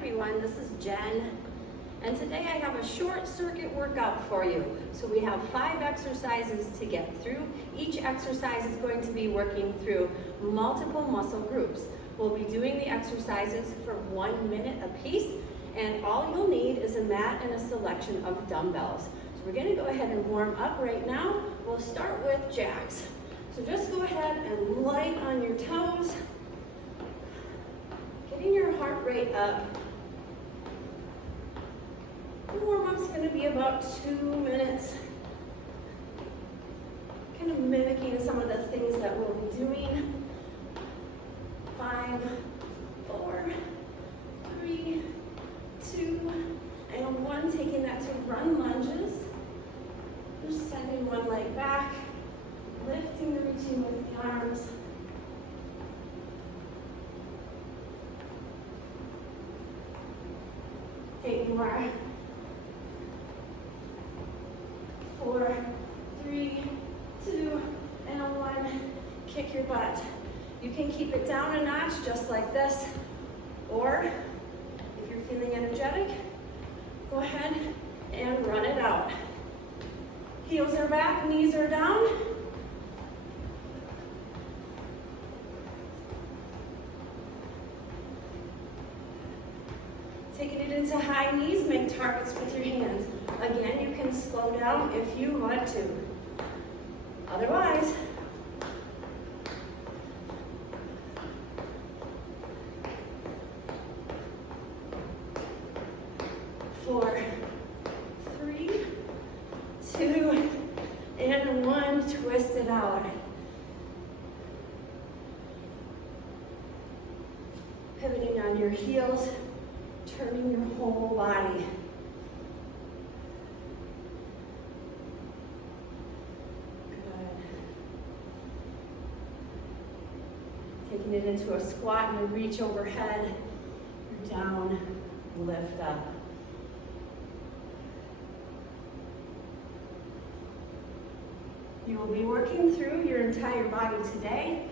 everyone, this is Jen, and today I have a short circuit workout for you. So we have 5 exercises to get through. Each exercise is going to be working through multiple muscle groups. We'll be doing the exercises for 1 minute apiece, and all you'll need is a mat and a selection of dumbbells. So we're gonna go ahead and warm up right now. We'll start with jacks. So just go ahead and light on your toes, getting your heart rate up. The warm-up's going to be about 2 minutes, kind of mimicking some of the things that we'll be doing. 5, 4, 3, 2, and 1. Taking that to run lunges. Just sending one leg back, lifting the routine with the arms. Take more. 4, 3, 2, and 1. Kick your butt. You can keep it down a notch just like this, or if you're feeling energetic, go ahead and run it out. Heels are back, knees are down. Taking it into high knees, make targets with your hands. Again, you can slow down if you want to. Otherwise, four, 3, 2, and 1. Twist it out. Pivoting on your heels, turning your whole body. Taking it into a squat and a reach overhead. You're down, lift up. You will be working through your entire body today.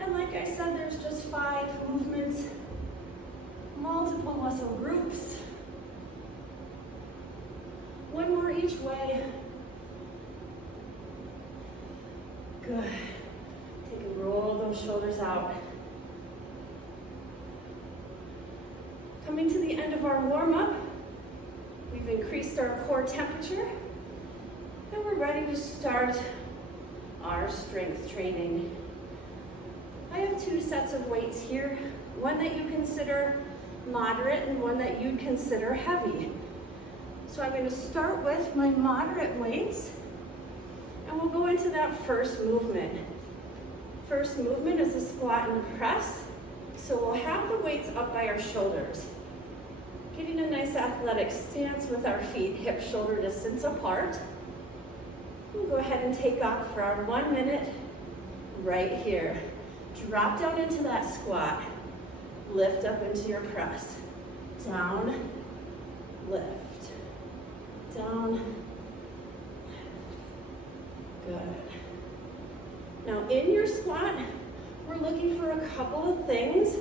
And like I said, there's just 5 movements, multiple muscle groups. 1 more each way. Good. Take and roll those shoulders out. Coming to the end of our warm-up, we've increased our core temperature, and we're ready to start our strength training. I have 2 sets of weights here, one that you consider moderate and one that you'd consider heavy. So I'm going to start with my moderate weights, and we'll go into that first movement. First movement is a squat and a press. So we'll have the weights up by our shoulders. Getting a nice athletic stance with our feet hip shoulder distance apart. We'll go ahead and take off for our 1 minute right here. Drop down into that squat. Lift up into your press. Down, lift. Down, lift. Good. Now in your squat, we're looking for a couple of things.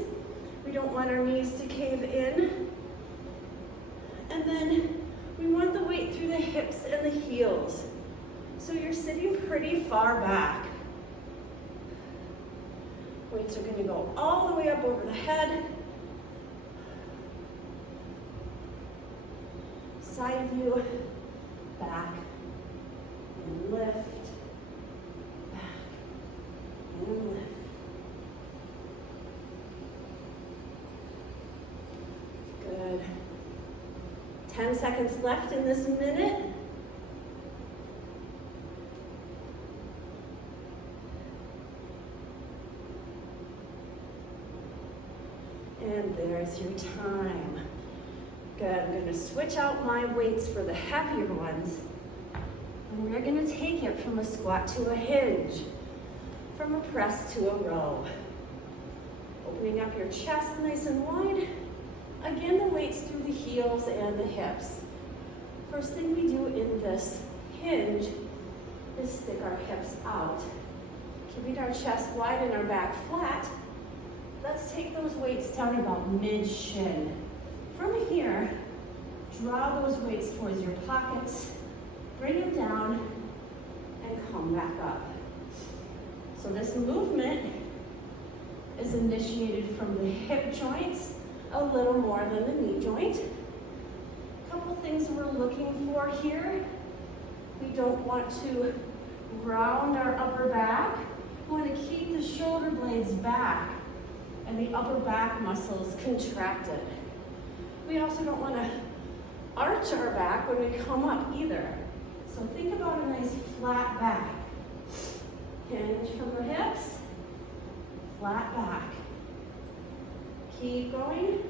We don't want our knees to cave in. And then we want the weight through the hips and the heels. So you're sitting pretty far back. Weights are going to go all the way up over the head. Side view, back, and lift. And lift. Good. 10 seconds left in this minute. And there's your time. Good. I'm going to switch out my weights for the heavier ones. And we're going to take it from a squat to a hinge. From a press to a row. Opening up your chest nice and wide. Again, the weights through the heels and the hips. First thing we do in this hinge is stick our hips out. Keeping our chest wide and our back flat. Let's take those weights down about mid-shin. From here, draw those weights towards your pockets, bring them down, and come back up. So this movement is initiated from the hip joints a little more than the knee joint. A couple things we're looking for here. We don't want to round our upper back. We want to keep the shoulder blades back and the upper back muscles contracted. We also don't want to arch our back when we come up either. So think about a nice flat back. Hinge from the hips, flat back. Keep going.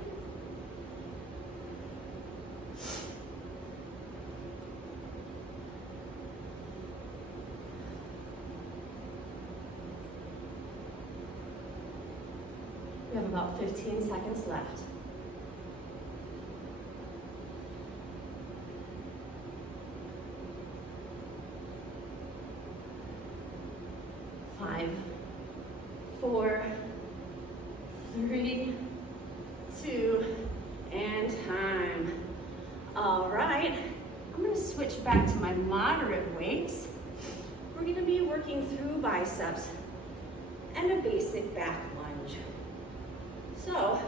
We have about 15 seconds left. 5, 4, 3, 2, and time. All right, I'm going to switch back to my moderate weights. We're going to be working through biceps and a basic back lunge. So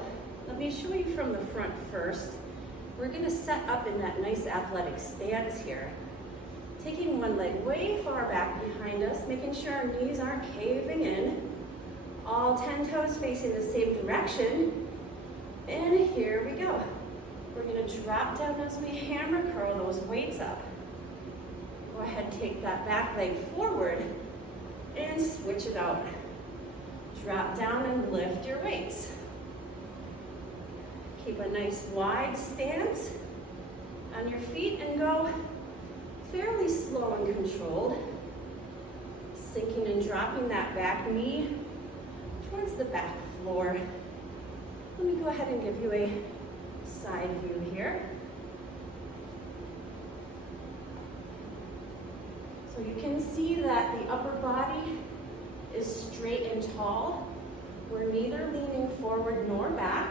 let me show you from the front first. We're going to set up in that nice athletic stance here. Taking one leg way far back behind us, making sure our knees aren't caving in. All 10 toes facing the same direction. And here we go. We're going to drop down as we hammer curl those weights up. Go ahead and take that back leg forward and switch it out. Drop down and lift your weights. Keep a nice wide stance on your feet and go fairly slow and controlled. Sinking and dropping that back knee towards the back floor. Let me go ahead and give you a side view here. So you can see that the upper body is straight and tall. We're neither leaning forward nor back.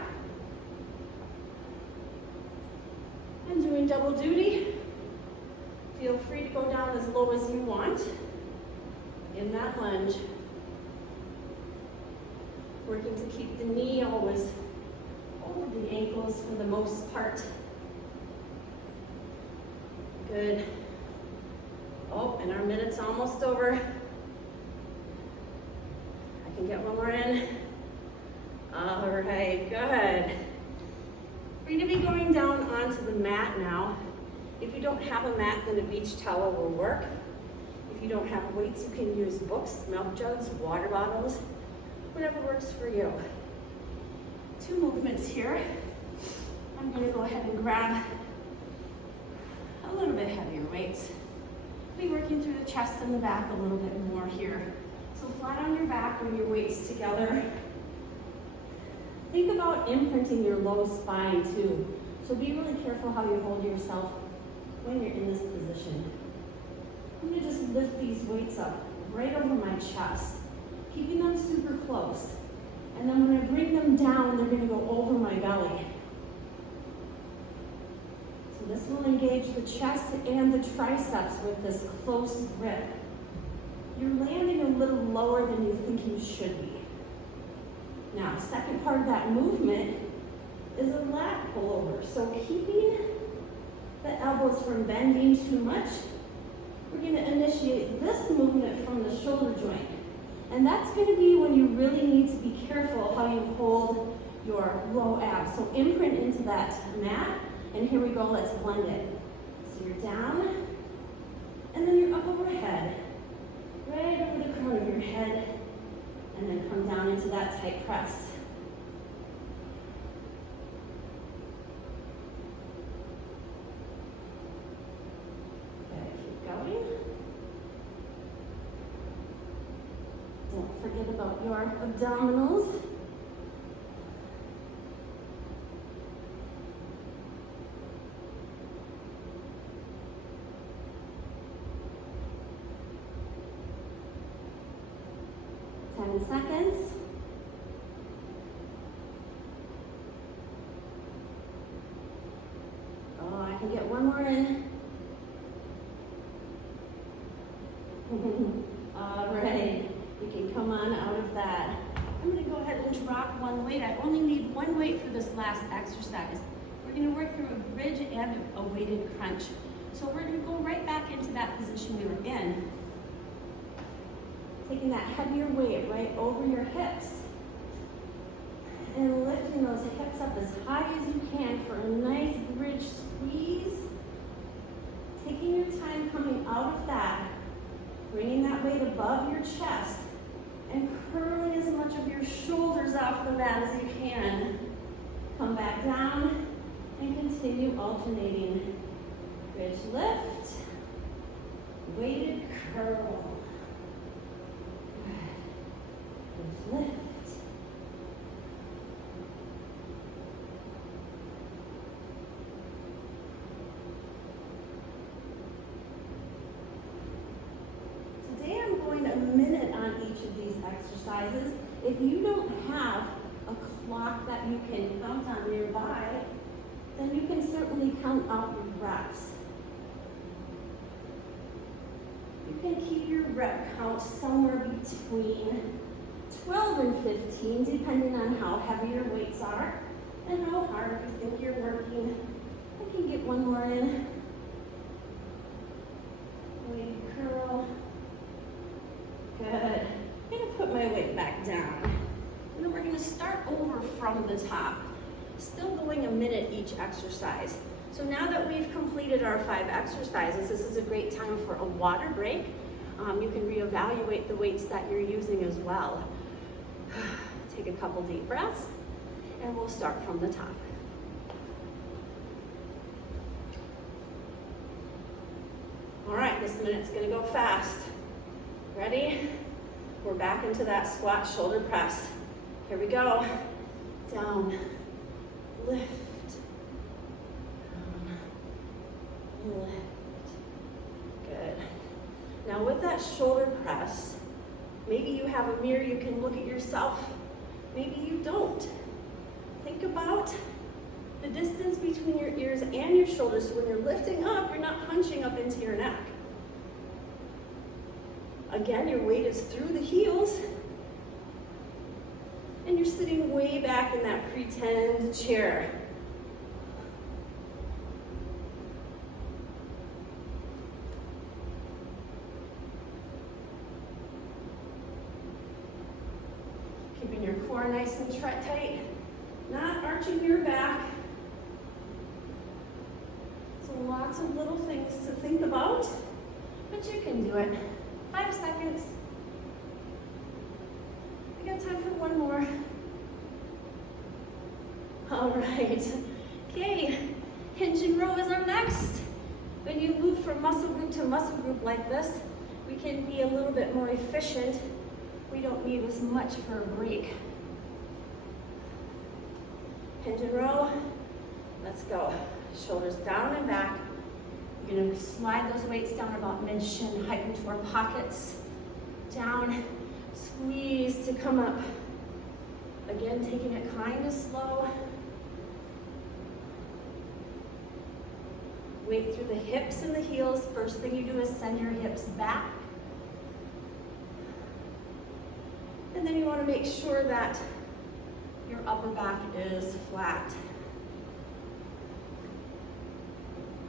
And doing double duty. Feel free to go down as low as you want in that lunge. Working to keep the knee always over the ankles for the most part. Good. Oh, and our minute's almost over. I can get one more in. All right, good. We're going to be going down onto the mat now. If you don't have a mat, then a beach towel will work. If you don't have weights, you can use books, milk jugs, water bottles, whatever works for you. 2 movements here. I'm going to go ahead and grab a little bit heavier weights. Be working through the chest and the back a little bit more here. So flat on your back, bring your weights together. Think about imprinting your low spine too. So be really careful how you hold yourself when you're in this position. I'm going to just lift these weights up right over my chest, keeping them super close. And then when I bring them down, they're going to go over my belly. So this will engage the chest and the triceps with this close grip. You're landing a little lower than you think you should be. Now, second part of that movement is a lat pullover. So keeping the elbows from bending too much, we're going to initiate this movement from the shoulder joint. And that's going to be when you really need to be careful how you hold your low abs. So imprint into that mat, and here we go, let's blend it. So you're down, and then you're up overhead, right over the crown of your head, and then come down into that tight press. Okay, keep going. Don't forget about your abdominals. Seconds. I can get one more in. All right, you can come on out of that. I'm gonna go ahead and drop one weight. I only need one weight for this last exercise. We're gonna work through a bridge and a weighted crunch. So we're gonna go right back into that position we were in. Taking that heavier weight right over your hips. And lifting those hips up as high as you can for a nice bridge squeeze. Taking your time coming out of that. Bringing that weight above your chest and curling as much of your shoulders off the mat as you can. Come back down and continue alternating. Bridge lift, weighted curl. Bridge lift. A minute on each of these exercises. If you don't have a clock that you can count on nearby, then you can certainly count out your reps. You can keep your rep count somewhere between 12 and 15, depending on how heavy your weights are and how hard you think you're working. I can get one more in. Weighted curl. Good. I'm going to put my weight back down. And then we're going to start over from the top. Still going a minute each exercise. So now that we've completed our 5 exercises, this is a great time for a water break. You can reevaluate the weights that you're using as well. Take a couple deep breaths, and we'll start from the top. All right, this minute's going to go fast. Ready? We're back into that squat shoulder press. Here we go. Down, lift, down, lift. Good. Now with that shoulder press, maybe you have a mirror, you can look at yourself. Maybe you don't. Think about the distance between your ears and your shoulders, so when you're lifting up, you're not hunching up into your neck. Again, your weight is through the heels, and you're sitting way back in that pretend chair. Keeping your core nice and tight, not arching your back. So lots of little things to think about, but you can do it. 5 seconds. We got time for one more. All right. Okay, hinge and row is our next. When you move from muscle group to muscle group like this, we can be a little bit more efficient. We don't need as much for a break. Hinge and row. Let's go. Shoulders down and back. We're going to slide those weights down about mid-shin, hike into our pockets. Down, squeeze to come up. Again, taking it kind of slow. Weight through the hips and the heels. First thing you do is send your hips back. And then you want to make sure that your upper back is flat.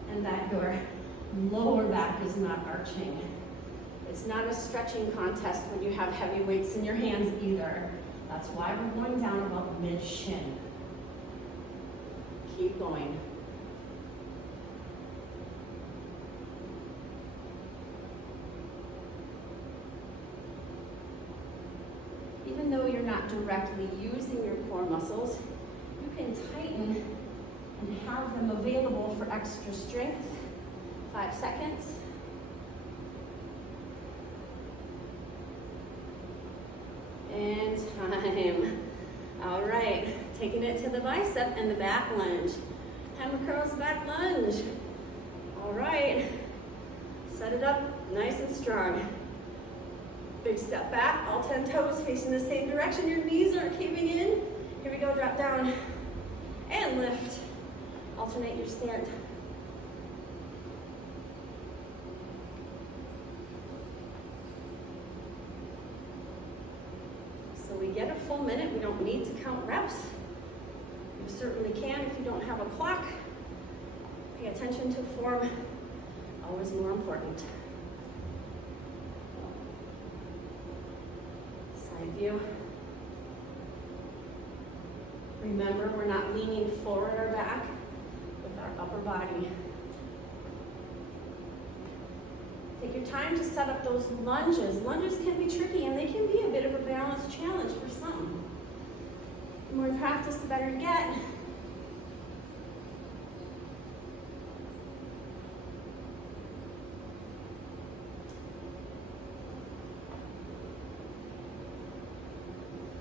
And that your lower back is not arching. It's not a stretching contest when you have heavy weights in your hands either. That's why we're going down about mid-shin. Keep going. Even though you're not directly using your core muscles, you can tighten and have them available for extra strength. 5 seconds. And time. All right, taking it to the bicep and the back lunge. Hammer curls, back lunge. All right, set it up nice and strong. Big step back, all 10 toes facing the same direction. Your knees aren't caving in. Here we go, drop down and lift. Alternate your stand. don't need to count reps. You certainly can if you don't have a clock. Pay attention to form, always more important. Side view. Remember, we're not leaning forward or back with our upper body. Take your time to set up those lunges. Lunges can be tricky and they can be a bit of a balance challenge for some. The more practice, the better you get.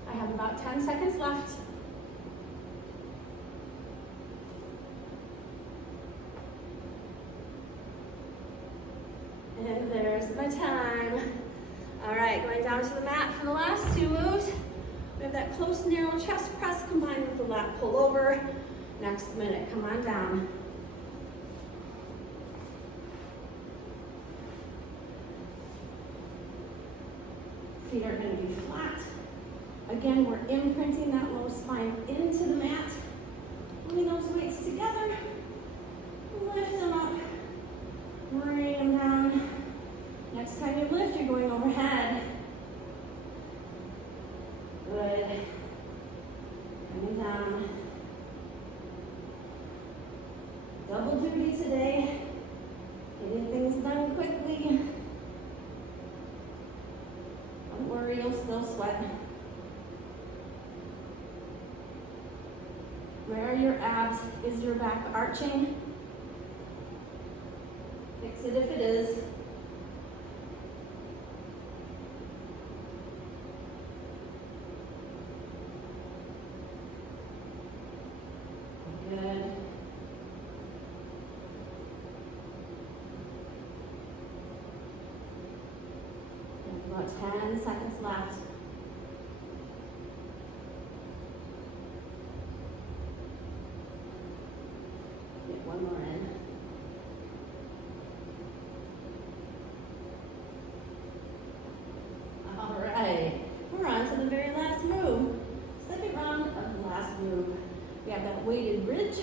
I have about 10 seconds left. And there's my time. All right, going down to the mat for the last two moves. We have that close, narrow chest press combined with the lat pull over. Next minute, come on down. Feet are going to be flat. Again, we're imprinting that low spine into the mat. Pulling those weights together. Lift them up. Bring them down. Next time you lift, you're going overhead. Good. Coming down. Double duty today. Getting things done quickly. Don't worry, you'll still sweat. Where are your abs? Is your back arching? Fix it if it is. Good. About 10 seconds left. Get one more in. All right, we're on to the very last move. Second round of the last move. We have that weighted bridge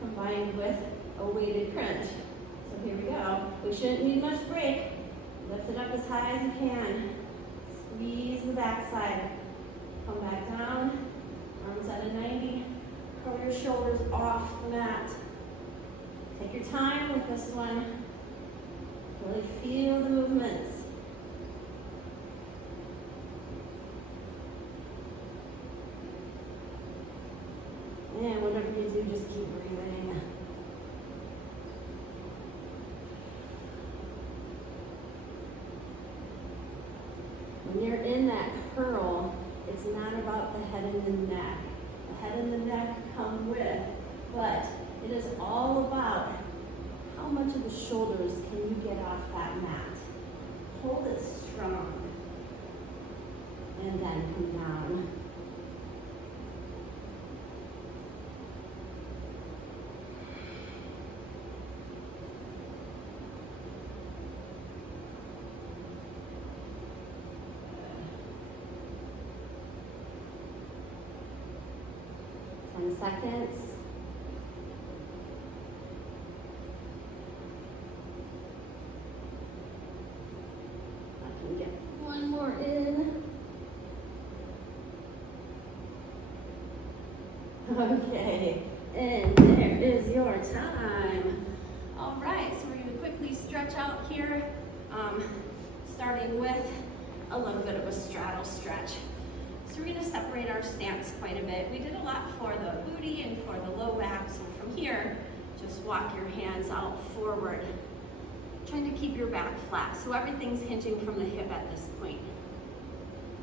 combined with a weighted crunch. So here we go. We shouldn't need much break. Lift it up as high as you can. Squeeze the backside. Come back down. Arms at a 90. Curl your shoulders off the mat. Take your time with this one. Really feel the movements. And whatever you do, just keep breathing. When you're in that curl, it's not about the head and the neck. The head and the neck come with, but it is all about how much of the shoulders can you get off that mat. Hold it strong. And then come down. Seconds. I can get one more in. Okay, and there is your time. All right, so we're going to quickly stretch out here, starting with a little bit of a straddle stretch. So we're going to separate our stance quite a bit. We did a lot for the booty and for the low back, so from here, just walk your hands out forward, trying to keep your back flat, so everything's hinging from the hip at this point.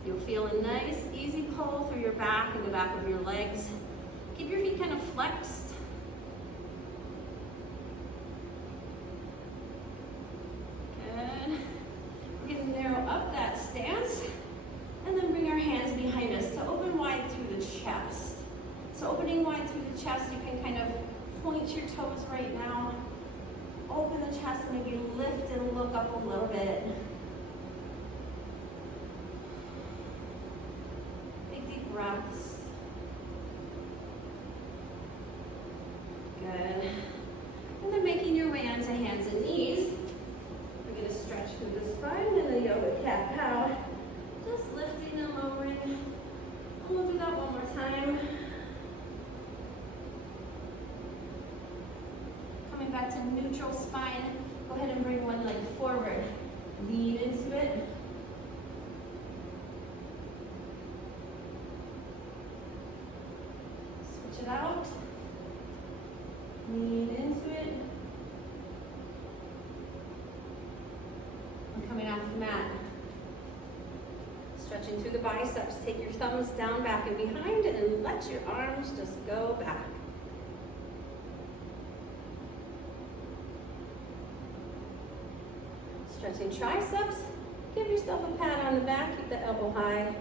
You'll feel a nice, easy pull through your back and the back of your legs. Keep your feet kind of flexed. Good. We're going to narrow up that stance. And then bring our hands behind us to open wide through the chest. So opening wide through the chest, you can kind of point your toes right now. Open the chest, maybe lift and look up a little bit. Big deep breaths. then making your way onto hands and knees. We're going to stretch through the spine in the yoga cat-cow. Just lifting and lowering. And we'll do that one more time. Coming back to neutral spine. Go ahead and bring one leg forward. Lean into it. Switch it out. Lean into it. And coming off the mat. Stretching through the biceps. Take your thumbs down, back, and behind, and let your arms just go back. Stretching triceps. Give yourself a pat on the back. Keep the elbow high.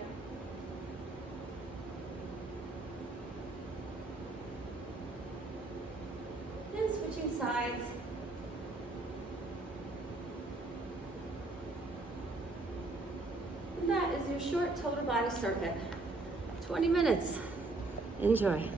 And switching sides. And that is your short total body circuit. 20 minutes. Enjoy.